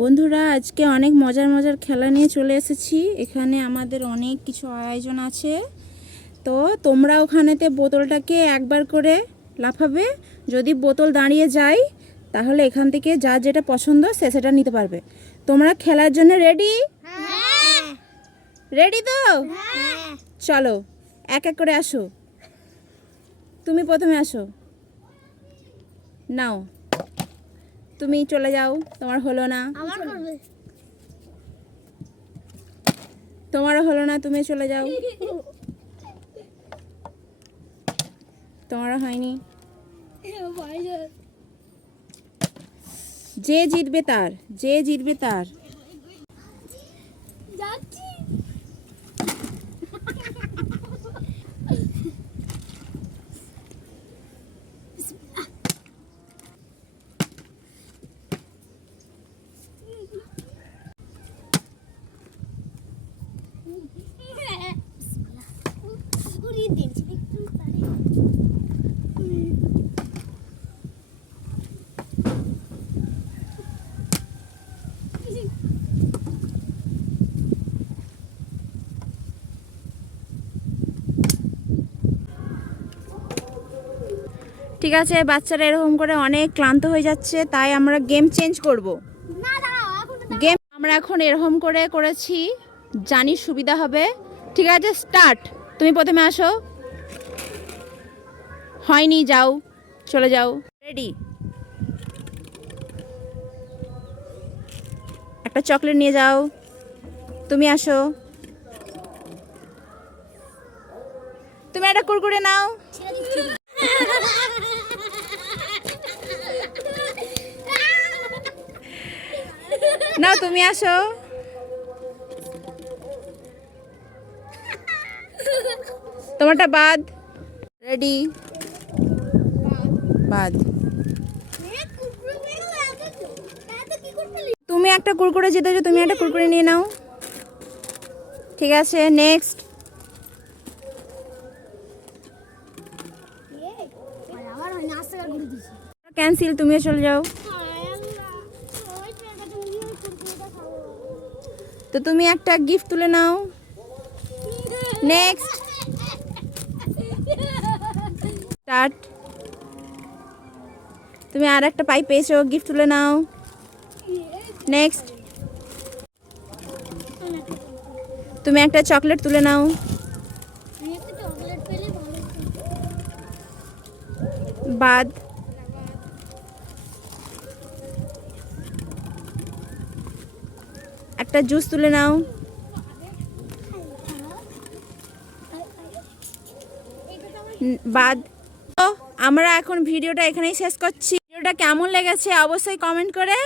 বন্ধুরা আজকে অনেক মজার মজার খেলা নিয়ে চলে এসেছি। এখানে আমাদের অনেক কিছু আয়োজন আছে। তো তোমরা ওখানেতে বোতলটাকে একবার করে লাফাবে। যদি বোতল দাঁড়িয়ে যায় তাহলে এখান থেকে যার যেটা পছন্দ সে সেটা নিতে পারবে। তোমরা খেলার জন্য রেডি? হ্যাঁ। রেডি তো? হ্যাঁ। চলো এক এক করে আসো। তুমি প্রথমে আসো। নাও, তুমি চলে যাও, তোমার হলো না। আমার করবে। তোমারও হলো না, তুমি চলে যাও। তোমারও হয়নি। যে জিতবে তার, যে জিতবে তার। যাচ্ছি। ঠিক আছে, বাচ্চারা এরকম করে অনেক ক্লান্ত হয়ে যাচ্ছে, তাই আমরা গেম চেঞ্জ করব। গেম আমরা এখন এরকম করে করেছি, জানি সুবিধা হবে। ঠিক আছে, স্টার্ট। তুমি প্রথমে আসো। হয়নি, যাও, চলে যাও। রেডি? একটা চকলেট নিয়ে যাও। তুমি আসো। তুমি একটা কুরকুরে নাও। নাও, তুমি আসো। তোমারটা বাদ। রেডি? বাদ। তুমি একটা কুরকুরে জিতেছো, তুমি একটা কুরকুরে নিয়ে নাও। ঠিক আছে, নেক্সট। ক্যান্সেল, তুমিও চলে যাও। তো তুমি একটা গিফট তুলে নাও। নেক্সট। স্টার্ট। তুমি আর একটা পাই পেয়েছো, গিফট তুলে নাও। নেক্সট। তুমি একটা চকলেট তুলে নাও। বাদ। একটা জুস তুলে নাও। বাদ। তো আমরা এখন ভিডিওটা এখানেই শেষ করছি। ভিডিওটা কেমন লেগেছে অবশ্যই কমেন্ট করে